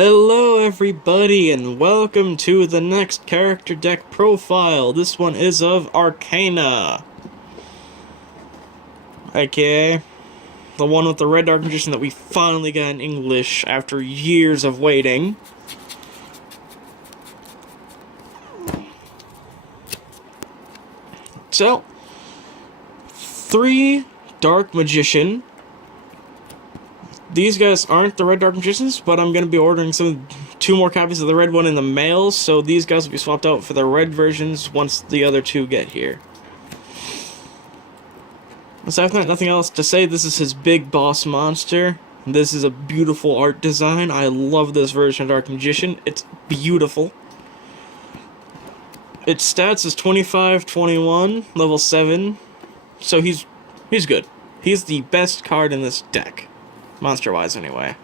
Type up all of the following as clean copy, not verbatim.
Hello everybody and welcome to the next character deck profile. This one is of Arkana, aka the one with the red dark magician that we finally got in English after years of waiting. So, 3 dark magician. These guys aren't the red dark magicians, but I'm going to be ordering 2 more copies of the red one in the mail, so these guys will be swapped out for the red versions once the other 2 get here. So I've got nothing else to say. This is his big boss monster. This is a beautiful art design. I love this version of Dark Magician. It's beautiful. Its stats is 25, 21, level 7, so he's good. He's the best card in this deck. Monster-wise, anyway.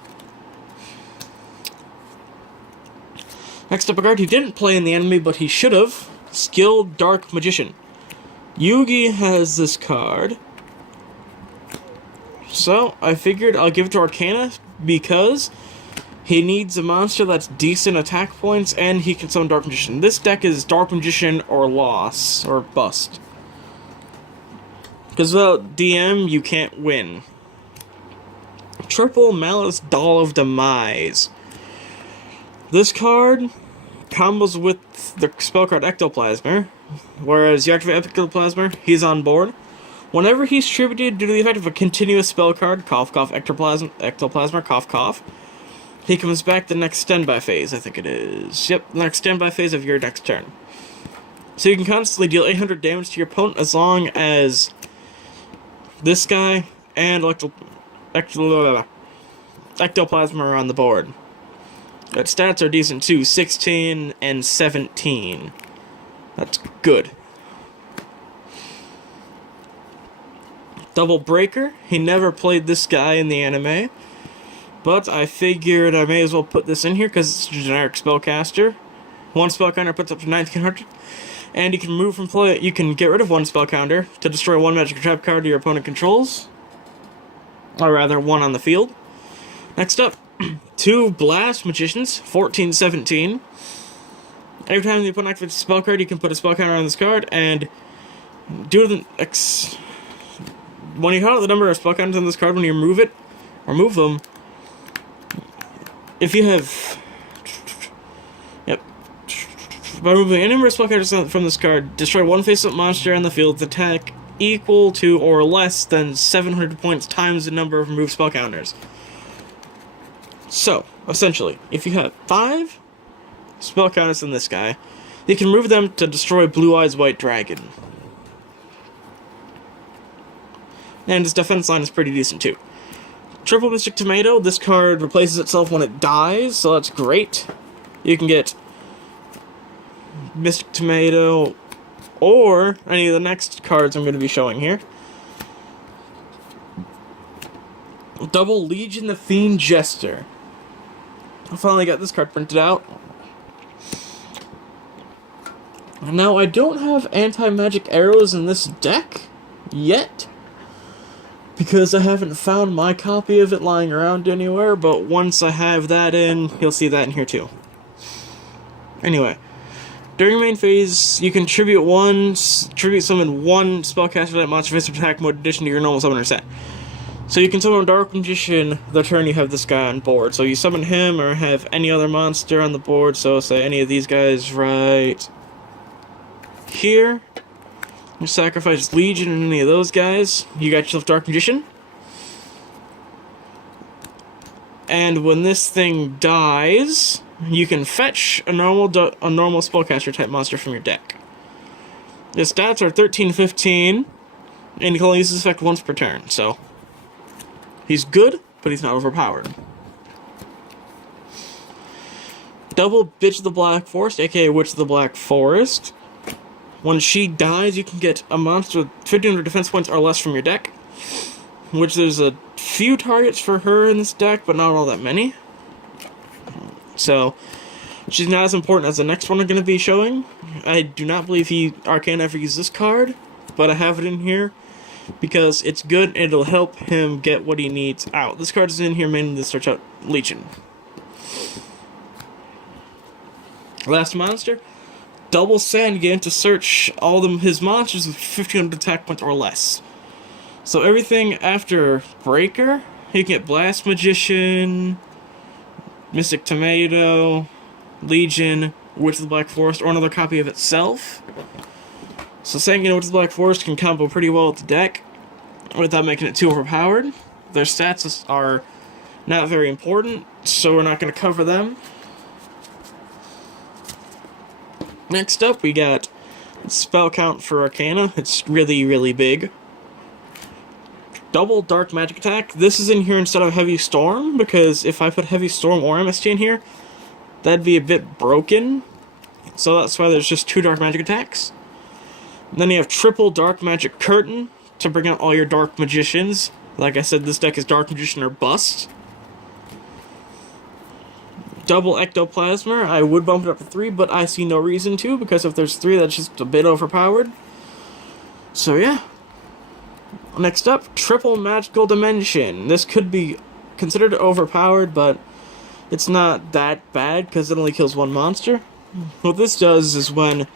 Next up, a card he didn't play in the anime, but he should have. Skilled Dark Magician. Yugi has this card. So, I figured I'll give it to Arkana, because he needs a monster that's decent attack points, and he can summon Dark Magician. This deck is Dark Magician or loss, or bust. Because without DM, you can't win. Triple Malice Doll of Demise. This card combos with the spell card Ectoplasmer, whereas you activate Ectoplasmer, he's on board. Whenever he's tributed due to the effect of a continuous spell card, cough cough Ectoplasmer, cough cough, he comes back the next standby phase, I think it is. Yep, the next standby phase of your next turn. So you can constantly deal 800 damage to your opponent as long as this guy and Ectoplasma are on the board. Its stats are decent too, 16 and 17. That's good. Double Breaker. He never played this guy in the anime, but I figured I may as well put this in here because it's a generic spellcaster. 1 spell counter puts up to 1900, and you can move from play. You can get rid of 1 spell counter to destroy 1 magic or trap card your opponent controls. Or rather, 1 on the field. Next up, 2 Blast Magicians, 14-17. Every time the opponent activates a spell card, you can put a spell counter on this card, and when you count out the number of spell counters on this card when you remove it, or move them, if you have... Yep. By removing any number of spell counters from this card, destroy 1 face-up monster on the field with attack equal to or less than 700 points times the number of removed spell counters. So, essentially, if you have 5 spell counters on this guy, you can move them to destroy Blue Eyes White Dragon. And his defense line is pretty decent too. Triple Mystic Tomato, this card replaces itself when it dies, so that's great. You can get Mystic Tomato or any of the next cards I'm going to be showing here. Double Legion the Fiend Jester. I finally got this card printed out. Now, I don't have anti-magic arrows in this deck yet, because I haven't found my copy of it lying around anywhere, but once I have that in, you'll see that in here too. Anyway. During main phase, you can tribute summon 1 spellcaster type monster face attack mode in addition to your normal summoner set. So you can summon Dark Magician the turn you have this guy on board. So you summon him or have any other monster on the board, so say any of these guys right here. You sacrifice Legion and any of those guys, you got yourself Dark Magician. And when this thing dies, you can fetch a normal spellcaster type monster from your deck. His stats are 13-15, and he can only use this effect once per turn, so he's good, but he's not overpowered. Double Bitch of the Black Forest, aka Witch of the Black Forest. When she dies, you can get a monster with 1500 defense points or less from your deck, which there's a few targets for her in this deck, but not all that many. So, she's not as important as the next one I'm going to be showing. I do not believe Arkana ever used this card, but I have it in here because it's good and it'll help him get what he needs out. This card is in here mainly to search out Legion. Last monster, double Sandgan to search all his monsters with 1500 attack points or less. So everything after Breaker, you can get Blast Magician, Mystic Tomato, Legion, Witch of the Black Forest, or another copy of itself. So Sandgan and Witch of the Black Forest can combo pretty well with the deck, without making it too overpowered. Their stats are not very important, so we're not going to cover them. Next up, we got spell count for Arkana. It's really, really big. Double Dark Magic Attack. This is in here instead of Heavy Storm, because if I put Heavy Storm or MST in here, that'd be a bit broken. So that's why there's just 2 Dark Magic Attacks. And then you have Triple Dark Magic Curtain to bring out all your Dark Magicians. Like I said, this deck is Dark Magician or Bust. Double Ectoplasmer. I would bump it up to 3, but I see no reason to, because if there's 3, that's just a bit overpowered. So yeah. Next up, Triple Magical Dimension. This could be considered overpowered, but it's not that bad, because it only kills 1 monster. What this does is when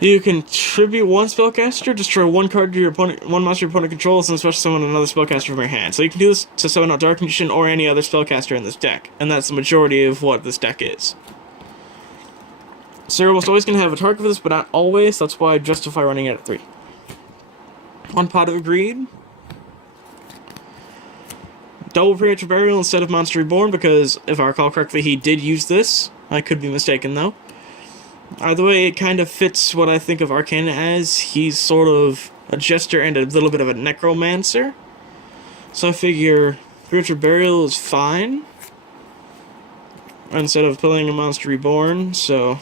you can tribute 1 spellcaster, destroy 1 card to your opponent, 1 monster your opponent controls, and special summon another spellcaster from your hand. So you can do this to summon out Dark Magician or any other spellcaster in this deck, and that's the majority of what this deck is. So you're almost always going to have a target for this, but not always. That's why I justify running it at 3. 1 Pot of Greed. Double Premature Burial instead of Monster Reborn, because if I recall correctly, he did use this. I could be mistaken, though. Either way, it kind of fits what I think of Arkana as. He's sort of a jester and a little bit of a necromancer. So I figure Premature Burial is fine, instead of playing a Monster Reborn, so...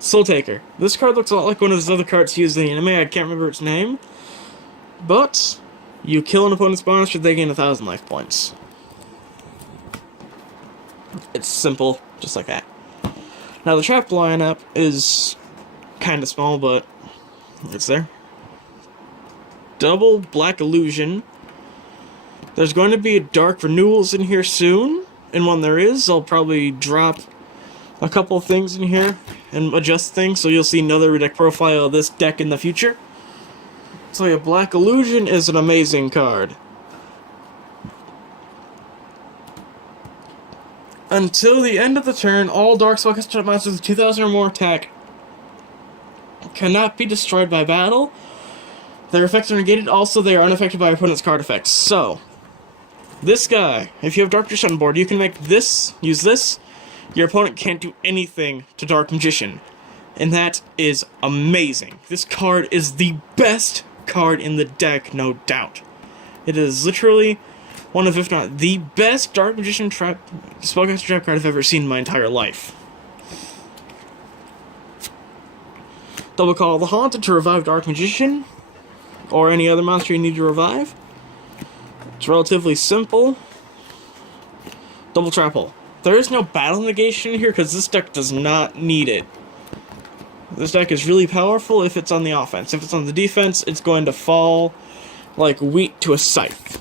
Soul Taker. This card looks a lot like one of his other cards used in the anime. I can't remember its name. But you kill an opponent's monster, they gain 1,000 life points. It's simple, just like that. Now the trap lineup is kind of small, but it's there. Double Black Illusion. There's going to be Dark Renewals in here soon, and when there is, I'll probably drop a couple of things in here and adjust things, so you'll see another deck profile of this deck in the future. So yeah, Black Illusion is an amazing card. Until the end of the turn, all Dark Spellcaster monsters with 2,000 or more attack cannot be destroyed by battle. Their effects are negated, also they are unaffected by opponent's card effects. So, this guy, if you have Dark Magician on board, you can make this, use this. Your opponent can't do anything to Dark Magician. And that is amazing. This card is the best card in the deck, no doubt. It is literally one of, if not the best Dark Magician spellcaster trap card I've ever seen in my entire life. Double Call of the Haunted to revive Dark Magician, or any other monster you need to revive. It's relatively simple. Double Trap Hole. There is no battle negation here because this deck does not need it. This deck is really powerful if it's on the offense. If it's on the defense, it's going to fall like wheat to a scythe.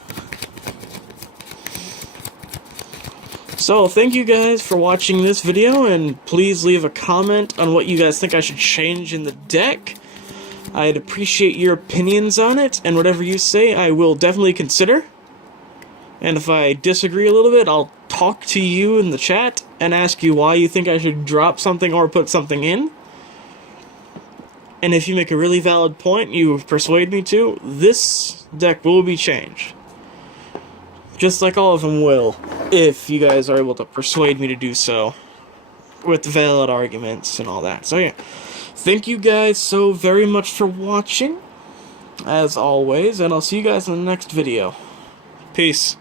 So, thank you guys for watching this video, and please leave a comment on what you guys think I should change in the deck. I'd appreciate your opinions on it, and whatever you say, I will definitely consider. And if I disagree a little bit, I'll talk to you in the chat and ask you why you think I should drop something or put something in. And if you make a really valid point you persuade me to, this deck will be changed. Just like all of them will, if you guys are able to persuade me to do so, with valid arguments and all that. So yeah, thank you guys so very much for watching, as always, and I'll see you guys in the next video. Peace.